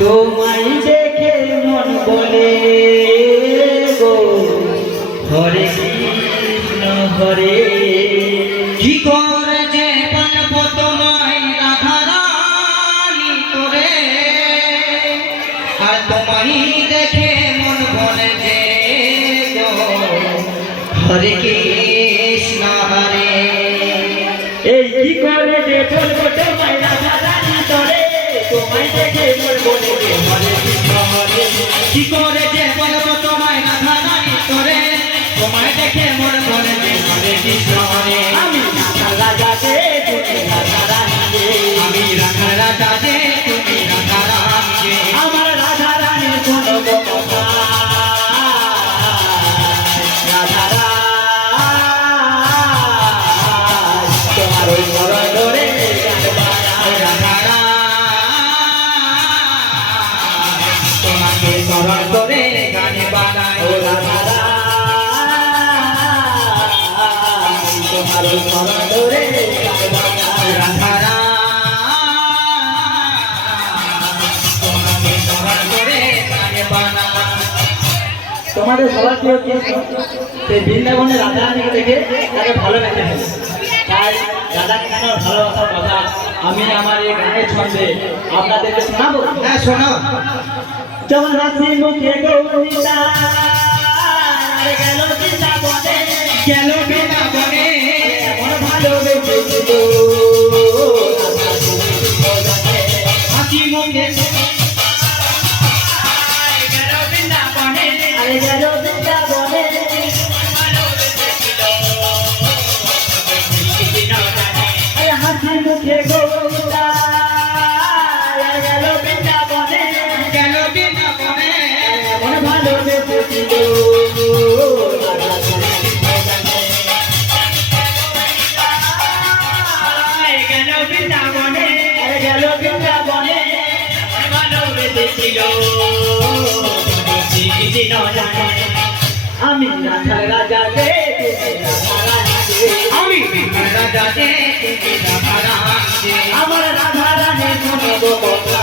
তোমায় দেখে মন বলে গো হরে কৃষ্ণ হরে। কি করে যে পানব তোমায় রাধারানী করে, আর তোমায় দেখে মন বলে যে গো হরে কৃষ্ণ হরে। এই কি করে যে বলবো তোমায় রাধারানী করে, তোমায় দেখে মন বলে যে হরে কৃষ্ণ হরে। কি করে যে বলবো তোমায় রাধারানী করে, তোমায় দেখে মন বলে যে হরে কৃষ্ণ হরে। আমি রাধা রাজা যে তুমি রাধারানী যে, আমি রাধা রাজা যে তুমি রাধারানী যে। আমার রাধারানীর কোনো কথা তোমার ওই বড় ধরে তোমাকে স্মরণ করে গান বানায় ও রাধারা তোমার ওই বড় ধরে রাধারা। তোমাকে স্মরণ করে গান বানায়। তোমাদের সবার প্রিয় কৃষ্ণ সেই বৃন্দাবনে রাধারানীকে দেখে তাকে ভালো লেগে গেছে। তাই রাধা কৃষ্ণর ভালোবাসার কথা আমি আমার এই গানের ছন্দে আপনাদেরকে শোনাবো। হ্যাঁ শোনো। যেমন হাসি মুখে গৌরিতা গেল বৃন্দাবনে, গেল বৃন্দাবনে এমন ভালোবেসেছিল হাসি মুখে গেল বৃন্দাবনে, আরে গেল বৃন্দাবনে আরে হাসি মুখে গৌরিতা গেল বৃন্দাবনে, গেল বৃন্দাবনে এমন ভালোবেসেছিল গেল বৃন্দাবনে, আরে গেল বৃন্দাবনে ভালোবেসেছিল আমি রাধার রাজা যে আমি রাজা যে তুমি রাধারানী যে। আমার রাধা রানী শুনব কথা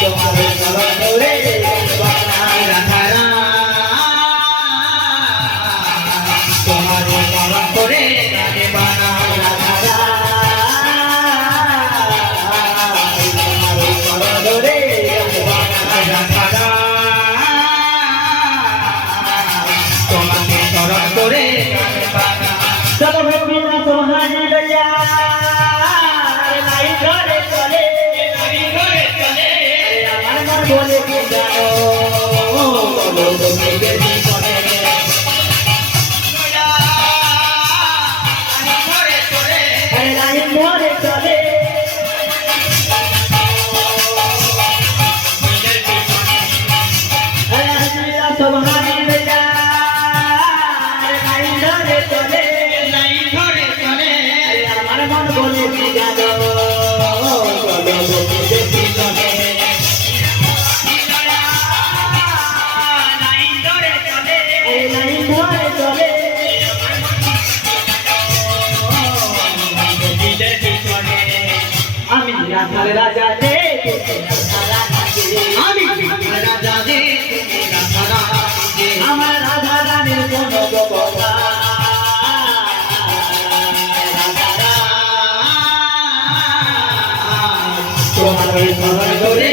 তোমার চরণ ধরে রাধারা তোমার স্মরণ করে গান বানাও। রাধারা তোমাকে স্মরণ করে গান বানাও। চলো ভক্তিনা তোমারি দয়া নাই করে চলে আমার মন বলে কি জানো বলো তুমি বেশি করে নাই মরে চলে তোমারি দয়া নাই করে চলে আমার মন বলে কি জানো বলো তুমি বেশি করে নাই ধরে চলে আমি রাধার রাজা যে আমি রাজা যে তুমি রাধারানী যে। আমার রাধা রানীর কোনো কথা তোমার ওই স্মরণ করে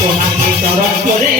তোমাকে স্মরণ করে